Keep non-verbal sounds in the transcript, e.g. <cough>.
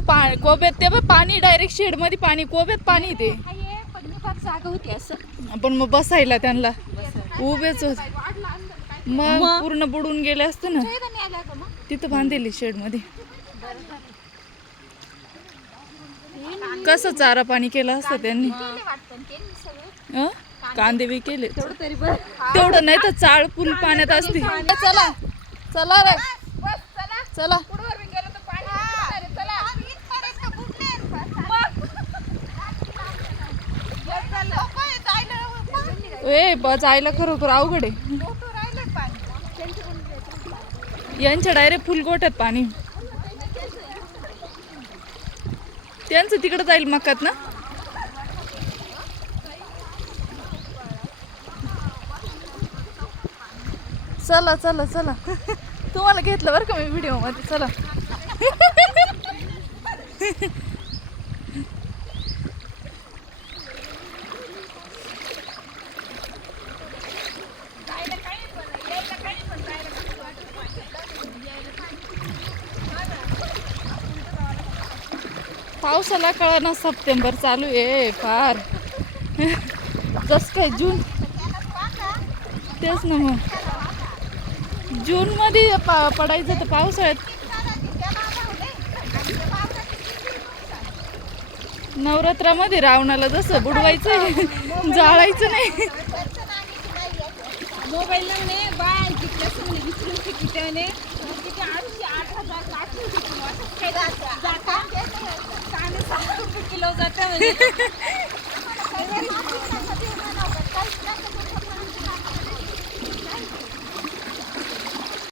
पा कोब्यात ते बघ पाणी डायरेक्ट शेडमध्ये पाणी कोब्यात पाणी ते. जागा होती असं पण मग बसायला त्यांना. उभेच होत. मग? पूर्ण बुडून गेले असते ना. तिथं बांधलेली शेडमध्ये कसं चारा पाणी केलं असतं त्यांनी? कांदे बी केले. तेवढं तरी बरं. तेवढं नाही तर चाळ फुल पाण्यात असते. चला चला रे. चला. ए ब जायला खरोखर अवघड आहे. यांच्या डायरेक्ट फुल गोठ्यात पाणी. त्यांचं तिकडं जाईल मकात ना? चला चला चला. तुम्हाला घेतलं बरं का मी व्हिडिओमध्ये? चला. <laughs> पावसाला कळना सप्टेंबर चालू आहे फार जस काय जून तेच ना मग जून मध्ये पा पडायचं तर पावसाळ्यात नवरात्रामध्ये रावणाला जसं बुडवायचं जाळायचं नाही मोबाईल म्हणे 嘿 <laughs> 嘿